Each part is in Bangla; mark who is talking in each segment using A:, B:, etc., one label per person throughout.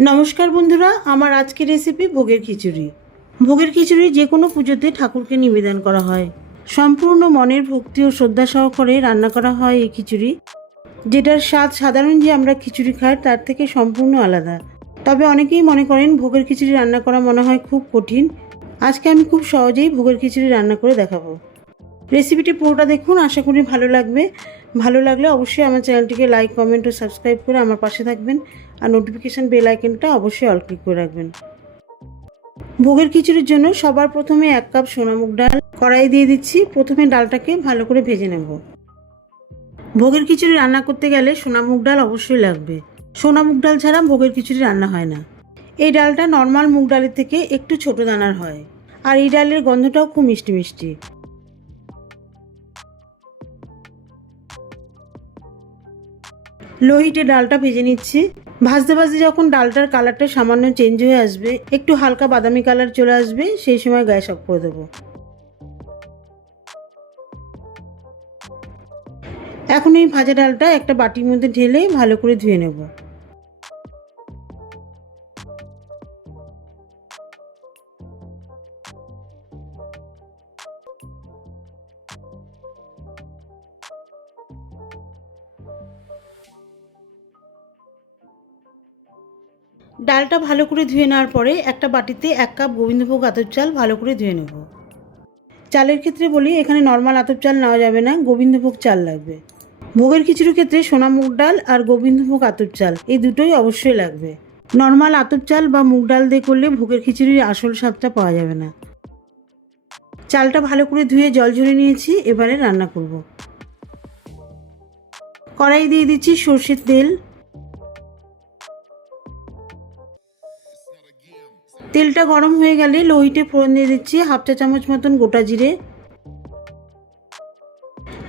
A: নমস্কার বন্ধুরা, আমার আজকের রেসিপি ভোগের খিচুড়ি। ভোগের খিচুড়ি যে কোনো পুজোতে ঠাকুরকে নিবেদন করা হয়। সম্পূর্ণ মনের ভক্তি ও শ্রদ্ধা সহকারে রান্না করা হয় এই খিচুড়ি। যেটার স্বাদ সাধারণ যে আমরা খিচুড়ি খাই, তার থেকে সম্পূর্ণ আলাদা। তবে অনেকেই মনে করেন ভোগের খিচুড়ি রান্না করা মনে হয় খুব কঠিন। আজকে আমি খুব সহজেই ভোগের খিচুড়ি রান্না করে দেখাবো। রেসিপিটি পুরোটা দেখুন, আশা করি ভালো লাগবে। ভালো লাগলে অবশ্যই আমার চ্যানেলটিকে লাইক কমেন্ট ও সাবস্ক্রাইব করে আমার পাশে থাকবেন। আর নোটিফিকেশান বেল আইকনটা অবশ্যই অল ক্লিক করে রাখবেন। ভোগের খিচুড়ির জন্য সবার প্রথমে এক কাপ সোনামুগ ডাল কড়াই দিয়ে দিচ্ছি। প্রথমে ডালটাকে ভালো করে ভেজে নেব। ভোগের খিচুড়ি রান্না করতে গেলে সোনামুগ ডাল অবশ্যই লাগবে। সোনামুগ ডাল ছাড়া ভোগের খিচুড়ি রান্না হয় না। এই ডালটা নর্মাল মুগ ডালের থেকে একটু ছোট দানার হয়। আর এই ডালের গন্ধটাও খুব মিষ্টি মিষ্টি। লো হিটে ডালটা ভেজে নিচ্ছি। ভাজতে ভাজতে যখন ডালটার কালারটা সামান্য চেঞ্জ হয়ে আসবে, একটু হালকা বাদামি কালার চলে আসবে, সেই সময় গ্যাস অফ করে দেবো। এখন এই ভাজা ডালটা একটা বাটির মধ্যে ঢেলে ভালো করে ধুয়ে নেব। ডালটা ভালো করে ধুয়ে নেওয়ার পরে একটা বাটিতে এক কাপ গোবিন্দভোগ আতপ চাল ভালো করে ধুয়ে নেব। চালের ক্ষেত্রে বলি, এখানে নর্মাল আতপ চাল নেওয়া যাবে না, গোবিন্দভোগ চাল লাগবে। ভোগের খিচুড়ির ক্ষেত্রে সোনা মুগ ডাল আর গোবিন্দভোগ আতপ চাল, এই দুটোই অবশ্যই লাগবে। নর্মাল আতপ চাল বা মুগ ডাল দিয়ে করলে ভোগের খিচুড়ির আসল স্বাদটা পাওয়া যাবে না। চালটা ভালো করে ধুয়ে জল ঝরিয়ে নিয়েছি, এবারে রান্না করব। কড়াই দিয়ে দিচ্ছি সর্ষের তেল তেলটা গরম হয়ে গেলে লোহিটে ফোড়ন দিয়ে দিচ্ছি হাফ চা চামচ মতন গোটা জিরে,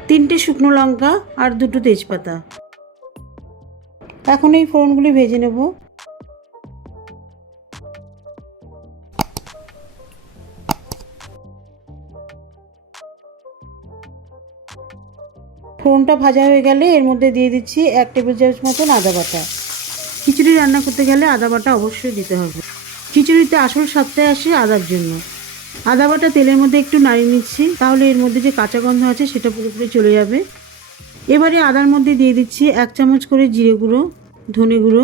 A: তিনটে শুকনো লঙ্কা আর দুটো তেজপাতা। এখন এই ফোড়নগুলি ভেজে নেব। ফোড়নটা ভাজা হয়ে গেলে এর মধ্যে দিয়ে দিচ্ছি এক টেবিল চামচ মতন আদা বাটা। খিচুড়ি রান্না করতে গেলে আদা বাটা অবশ্যই দিতে হবে। খিচুড়িতে আসল স্বাদটাই আসে আদার জন্য। আদা বাটা তেলের মধ্যে একটু নাড়িয়ে নিচ্ছি, তাহলে এর মধ্যে যে কাঁচা গন্ধ আছে সেটা পুরোপুরি চলে যাবে। এবারে আদার মধ্যে দিয়ে দিচ্ছি এক চামচ করে জিরে গুঁড়ো, ধনে গুঁড়ো,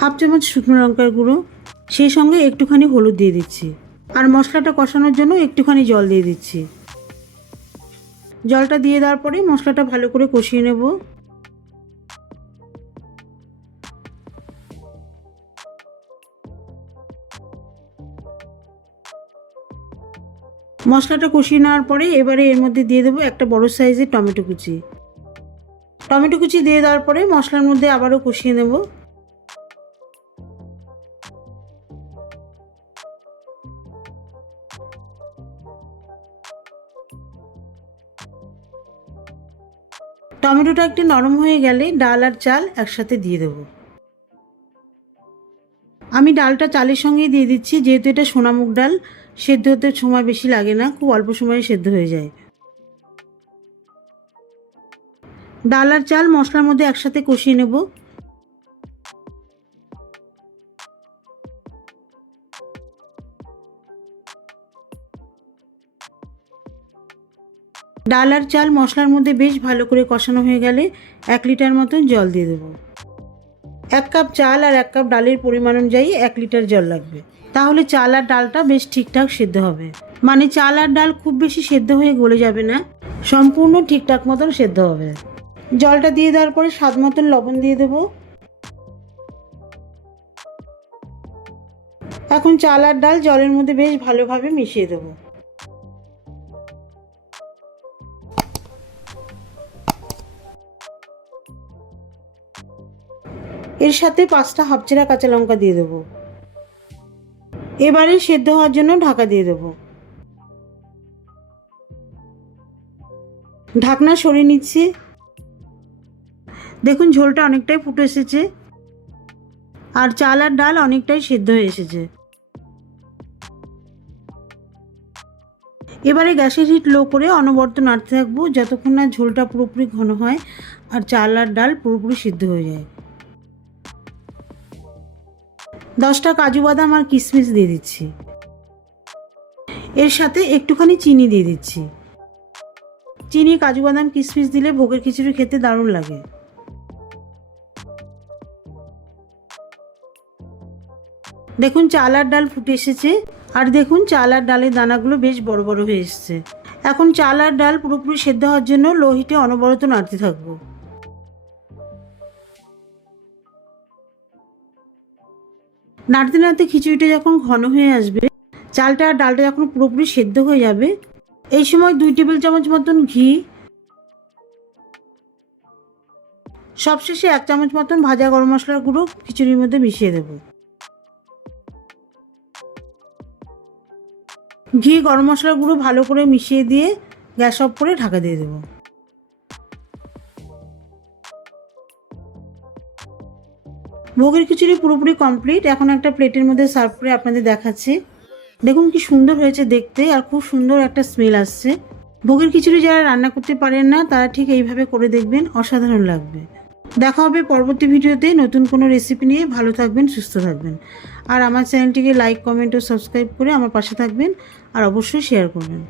A: হাফ চামচ শুকনো লঙ্কার গুঁড়ো, সেই সঙ্গে একটুখানি হলুদ দিয়ে দিচ্ছি। আর মশলাটা কষানোর জন্য একটুখানি জল দিয়ে দিচ্ছি। জলটা দিয়ে দেওয়ার পরে মশলাটা ভালো করে কষিয়ে নেব। মশলাটা কষিয়ে নেওয়ার পরে এবারে এর মধ্যে দিয়ে দেবো একটা বড় সাইজের টমেটো কুচি। টমেটো কুচি দিয়ে দেওয়ার পরে মশলার মধ্যে আবারও কষিয়ে নেব। টমেটোটা একটু নরম হয়ে গেলে ডাল আর চাল একসাথে দিয়ে দেবো। আমি ডালটা চালের সঙ্গেই দিয়ে দিচ্ছি, যেহেতু এটা সোনামুগ ডাল, সেদ্ধ হতে সময় বেশি লাগে না, খুব অল্প সময়ে সেদ্ধ হয়ে যায়। ডাল আর চাল মশলার মধ্যে একসাথে কষিয়ে নেব। ডাল আর চাল মশলার মধ্যে বেশ ভালো করে কষানো হয়ে গেলে এক লিটার মতন জল দিয়ে দেবো। এক কাপ চাল আর এক কাপ ডালের পরিমাণ অনুযায়ী এক লিটার জল লাগবে। তাহলে চাল আর ডালটা বেশ ঠিকঠাক সেদ্ধ হবে। মানে চাল আর ডাল খুব বেশি সেদ্ধ হয়ে গলে যাবে না, সম্পূর্ণ ঠিকঠাক মতন সেদ্ধ হবে। জলটা দিয়ে দেওয়ার পরে স্বাদ মতন লবণ দিয়ে দেবো। এখন চাল আর ডাল জলের মধ্যে বেশ ভালোভাবে মিশিয়ে দেবো। এর সাথে পাঁচটা হাফচেরা কাঁচা লঙ্কা দিয়ে দেবো। এবারে সেদ্ধ হওয়ার জন্য ঢাকা দিয়ে দেবো। ঢাকনা সরিয়ে নিচ্ছি। দেখুন, ঝোলটা অনেকটাই ফুটে এসেছে। আর চাল আর ডাল অনেকটাই সেদ্ধ হয়ে এসেছে। এবারে গ্যাসের হিট লো করে অনবর্ত নাড়তে থাকব, যতক্ষণ না ঝোলটা পুরোপুরি ঘন হয় আর চাল আর ডাল পুরোপুরি সিদ্ধ হয়ে যায়। দশটা কাজু বাদাম আর কিশমিশ দিয়ে দিচ্ছি। এর সাথে একটুখানি চিনি দিয়ে দিচ্ছি। চিনি, কাজু বাদাম কিশমিশ দিলে ভোগের খিচুড়ি খেতে দারুণ লাগে। দেখুন, চাল আর ডাল ফুটে এসেছে। আর দেখুন, চাল আর ডালের দানাগুলো বেশ বড় বড় হয়ে এসেছে। এখন চাল আর ডাল পুরোপুরি সেদ্ধ হওয়ার জন্য লো হিটে অনবরত নাড়তে থাকব। নাড়তে নাড়তে খিচুড়িটা যখন ঘন হয়ে আসবে, চালটা আর ডালটা যখন পুরোপুরি সেদ্ধ হয়ে যাবে, এই সময় দুই টেবিল চামচ মতন ঘি, সবশেষে এক চামচ মতন ভাজা গরম মশলার গুঁড়ো খিচুড়ির মধ্যে মিশিয়ে দেব। ঘি গরম মশলার গুঁড়ো ভালো করে মিশিয়ে দিয়ে গ্যাস অফ করে ঢাকা দিয়ে দেবো। ভোগের খিচুড়ি পুরোপুরি কমপ্লিট এখন একটা প্লেটের মধ্যে সার্ভ করে আপনাদের দেখাচ্ছি। দেখুন কি সুন্দর হয়েছে দেখতে আর খুব সুন্দর একটা স্মেল আসছে। ভোগের খিচুড়ি যারা রান্না করতে পারেন না, তারা ঠিক এইভাবে করে দেখবেন, অসাধারণ লাগবে। দেখা হবে পরবর্তী ভিডিওতে নতুন কোনো রেসিপি নিয়ে। ভালো থাকবেন, সুস্থ থাকবেন। আর আমার চ্যানেলটিকে লাইক কমেন্ট ও সাবস্ক্রাইব করে আমার পাশে থাকবেন আর অবশ্যই শেয়ার করবেন।